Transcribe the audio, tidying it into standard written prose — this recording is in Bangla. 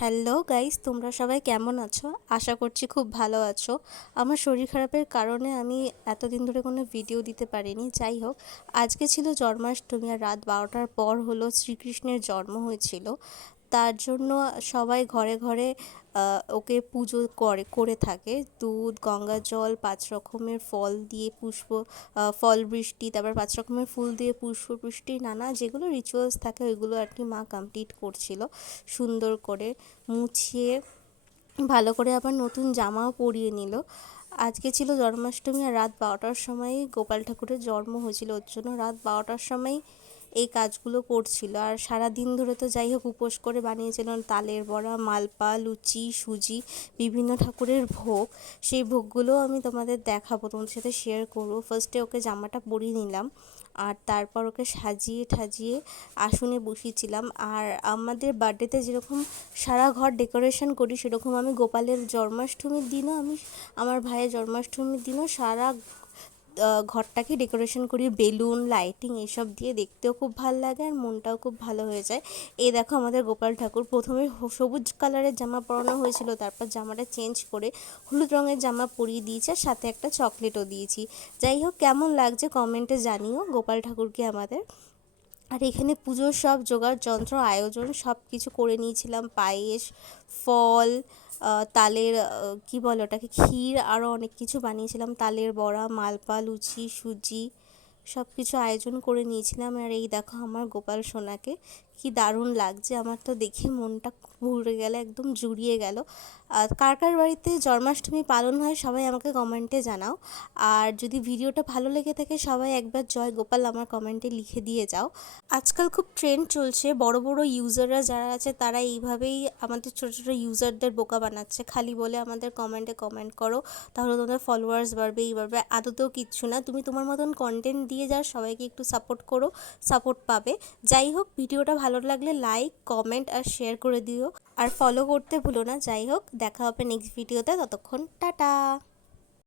হ্যালো গাইস, তোমরা সবাই কেমন আছো? আশা করছি খুব ভালো আছো। আমার শরীর খারাপের কারণে আমি এতদিন ধরে কোনো ভিডিও দিতে পারিনি। যাই হোক, আজকে ছিল জন্মাষ্টমী আর রাত 12টার পর হলো শ্রীকৃষ্ণের জন্ম হয়েছিল। তার জন্য সবাই ঘরে ঘরে ওকে পুজো করে থাকে। দুধ, গঙ্গা জল, 5 রকমের ফল দিয়ে ফল বৃষ্টি, তারপর 5 রকমের ফুল দিয়ে পুষ্প বৃষ্টি, নানা যেগুলো রিচুয়ালস থাকে ওইগুলো আর কি মা কমপ্লিট করছিল সুন্দর করে মুছিয়ে। ভালো করে আবার নতুন জামাও পরিয়ে নিল। আজকে ছিল জন্মাষ্টমী আর রাত 12টার সময় গোপাল ঠাকুরের জন্ম হয়েছিল, ওর জন্য রাত 12টার সময় এই কাজগুলো করছিল। আর সারা দিন ধরে তো যাই হোক উপোস করে বানিয়েছিলাম তালের বড়া, মালপা, লুচি, সুজি, বিভিন্ন ঠাকুরের ভোগ। সেই ভোগগুলোও আমি তোমাদের দেখাবো, তোমাদের সাথে শেয়ার করবো। ফার্স্টে ওকে জামাটা পরিয়ে নিলাম, আর তারপর ওকে সাজিয়ে ঠাজিয়ে আসনে বসিয়েছিলাম। আর আমাদের বার্থডেতে যেরকম সারা ঘর ডেকোরেশন করি, সেরকম আমি গোপালের জন্মাষ্টমীর দিনও আমার ভাইয়ের জন্মাষ্টমীর দিনও সারা ঘরটাকে ডেকোরেশন করি বেলুন, লাইটিং এসব দিয়ে। দেখতেও খুব ভালো লাগে আর মনটাও খুব ভালো হয়ে যায়। এই দেখো আমাদের গোপাল ঠাকুর। প্রথমে সবুজ কালারের জামা পরানো হয়েছিল, তারপর জামাটা চেঞ্জ করে হলুদ রঙের জামা পরিয়ে দিয়েছে, আর সাথে একটা চকলেটও দিয়েছি। যাই হোক, কেমন লাগছে কমেন্টে জানিও গোপাল ঠাকুরকে আমাদের। আর এখানে পুজোর সব জোগাড় যন্ত্র আয়োজন সব কিছু করে নিয়েছিলাম। পায়েস, ফল, তালের কি বলে ওটাকে, ক্ষীর, আরও অনেক কিছু বানিয়েছিলাম। তালের বড়া, মালপা, লুচি, সুজি, সব কিছু আয়োজন করে নিয়েছিলাম। আর এই দেখো আমার গোপাল সোনাকে, কি দারুণ লাগছে। আমার তো দেখে মনটা ভরে গেল, একদম জুড়িয়ে গেল। আর কার কার বাড়িতে জন্মাষ্টমী পালন হয় সবাই আমাকে কমেন্টে জানাও। আর যদি ভিডিওটা ভালো লেগে থাকে সবাই একবার জয় গোপাল আমার কমেন্টে লিখে দিয়ে যাও। আজকাল খুব ট্রেন্ড চলছে, বড় বড় ইউজাররা যারা আছে তারা এইভাবেই আমাদের ছোটো ছোটো ইউজারদের বোকা বানাচ্ছে। খালি বলে আমাদের কমেন্টে কমেন্ট করো, তাহলে তোমাদের ফলোয়ার্স বাড়বে, এই বাড়বে। আদতেও কিচ্ছু না, তুমি তোমার মতন কন্টেন্ট দিয়ে যাও, সবাইকে একটু সাপোর্ট করো, সাপোর্ট পাবে। যাই হোক, ভিডিওটা ভালো লাগলে লাইক, কমেন্ট আর শেয়ার করে দিও, আর ফলো করতে ভুলো না। যাই হোক, দেখা হবে নেক্সট ভিডিওতে, ততক্ষণ টাটা।